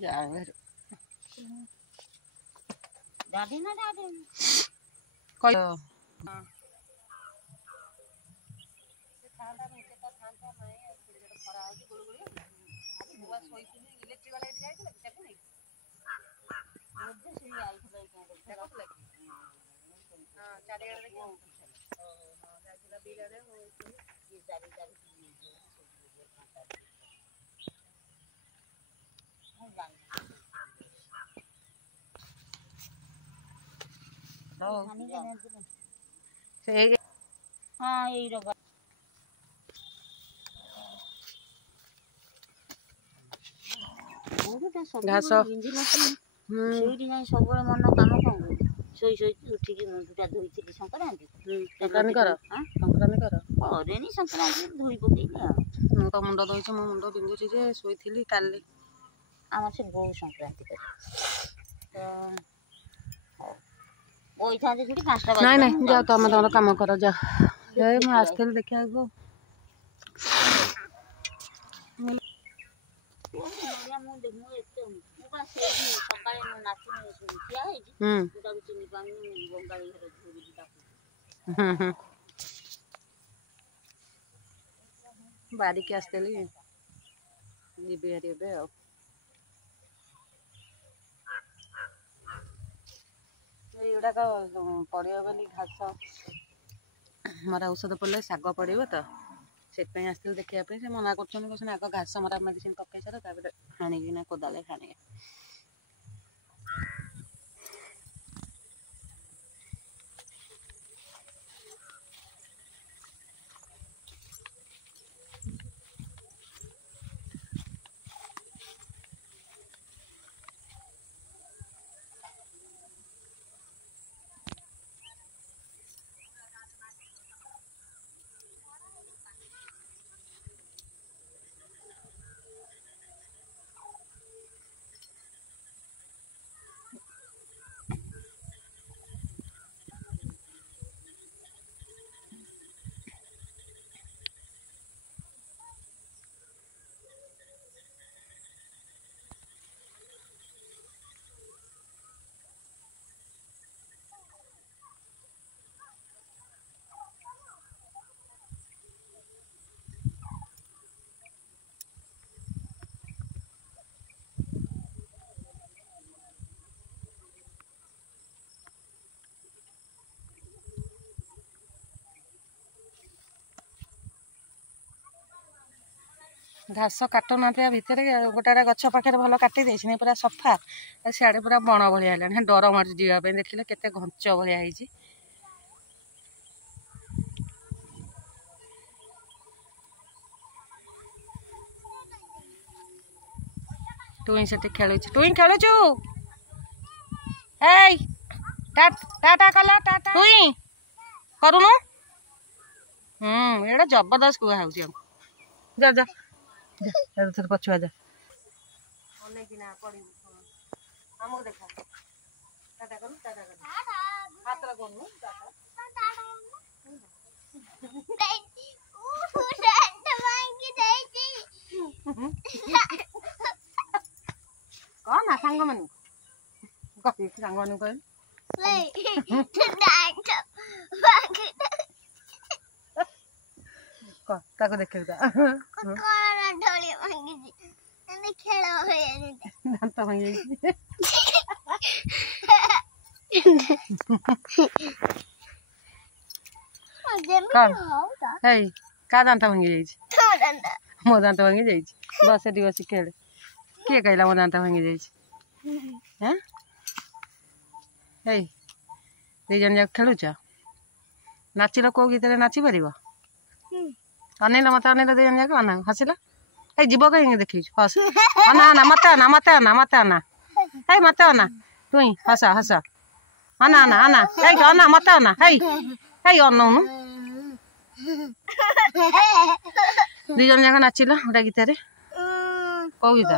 जा दादी ना दादी कोई हाँ यही रगा घास ସେଇଠି ଯାଇ ସବୁବେଳେ ମନ କାମ କଣ ଶୋଇ ଶୋଇ ଉଠିକି ମୁଣ୍ଡଟା ଧୋଇଥିଲି ସଂକ୍ରାନ୍ତି ସଂକ୍ରାନ୍ତି କର ସଂକ୍ରାନ୍ତି କର କରେନି ସଂକ୍ରାନ୍ତି ଧୋଇ ପକେଇଲି ଆଉ ମୁଁ ତ ମୁଣ୍ଡ ଧୋଇଛି ମୋ ମୁଣ୍ଡ ବିନ୍ଧୁଛି ଯେ ଶୋଇଥିଲି କାଲି ଆମର ସେ ବୋଉ ସଂକ୍ରାନ୍ତି କରେ ତ କହିଥାନ୍ତି ସେଠି 5ଟା ବାଜେ ନାଇଁ ନାଇଁ ଯାଅ ତମେ ତମର କାମ କର ଯାଅ ମୁଁ ଆସିଥିଲି ଦେଖିବାକୁ ବାରିକି ଆସିଥିଲି ଯିବି ହାରି ଏବେ ଆଉ ଏଇଗୁଡ଼ାକ ପଡ଼ିବ ବୋଲି ଘାସ ମରା ଔଷଧ ପଡ଼ିଲେ ଶାଗ ପଡ଼ିବ ତ ସେଥିପାଇଁ ଆସିଥିଲି ଦେଖିବା ପାଇଁ ସେ ମନା କରୁଛନ୍ତି କହୁଛନ୍ତି ଆଗ ଘାସ ମରା ମେଡ଼ିସିନ ପକେଇ ସାର ତାପରେ ହାଣିକିନା କୋଦାଳେ ହାଣିବେ ଘାସ କାଟୁନାହାନ୍ତି ଭିତରେ ଗୋଟାଏ ଗଛ ପାଖରେ ଭଲ କାଟି ଦେଇଛି ପୁରା ସଫା ସିଆଡ଼େ ପୁରା ବଣ ଭଳିଆ ହେଲାଣି ଡର ମାରୁଛି ଯିବା ପାଇଁ ଦେଖିଲେ କେତେ ଘଞ୍ଚ ଭଳିଆ ହେଇଛି ଟୁଇଁ ସେଠି ଖେଳୁଛି ଟୁଇଁ ଖେଳୁଛୁ ଏଇ ଟାଟା କଲା ଟାଟା ଟୁଇଁ କରୁନୁ ଏଇଟା ଜବରଦସ୍ତ କୁହା ହଉଛି ଆମକୁ ଯା ଯା ଥରେ ପଛୁଆ ଯା ଅନେଇକିନା ପଡ଼ିବୁ ଆମକୁ ଦେଖା ଟାଟା କରୁ ହାତରେ କରୁନୁ କହ ନା ସାଙ୍ଗମାନଙ୍କୁ ସାଙ୍ଗମାନଙ୍କୁ କହିଲୁ ତାକୁ ଦେଖେଇବୁ ଦାନ୍ତ ଭାଙ୍ଗି ଯାଇଛି ହେଇ କା ଦାନ୍ତ ଭାଙ୍ଗି ଯାଇଛି ମୋ ଦାନ୍ତ ଭାଙ୍ଗି ଯାଇଛି ବସ ଏଠି ବସି ଖେଳେ କିଏ କହିଲା ମୋ ଦାନ୍ତ ଭାଙ୍ଗି ଯାଇଛି ହେଇ ଦି ଜଣ ଯାକ ଖେଳୁଛ ନାଚିଲ କୋଉ ଗୀତରେ ନାଚି ପାରିବ ଅନେଇଲ ମତେ ଅନେଇଲ ଦି ଜଣ ଯାକ ଅନା ହସିଲ ଏଇ ଯିବ କାହିଁକି ଦେଖିଛୁ ହସ ଅନା ଅନା ମତେ ଅନା ମତେ ଅନା ମତେ ଅନା ହେଇ ମତେ ଅନା ଟୁଇଁ ହସ ହସ ଅନା ଅନା ଅନା ଏଇ ଅନା ମତେ ଅନା ହେଇ ହେଇ ଅନଉନୁ ଦି ଜଣ ଯାକ ନାଚିଲ ଗୋଟେ ଗୀତରେ କୋଉ ଗୀତ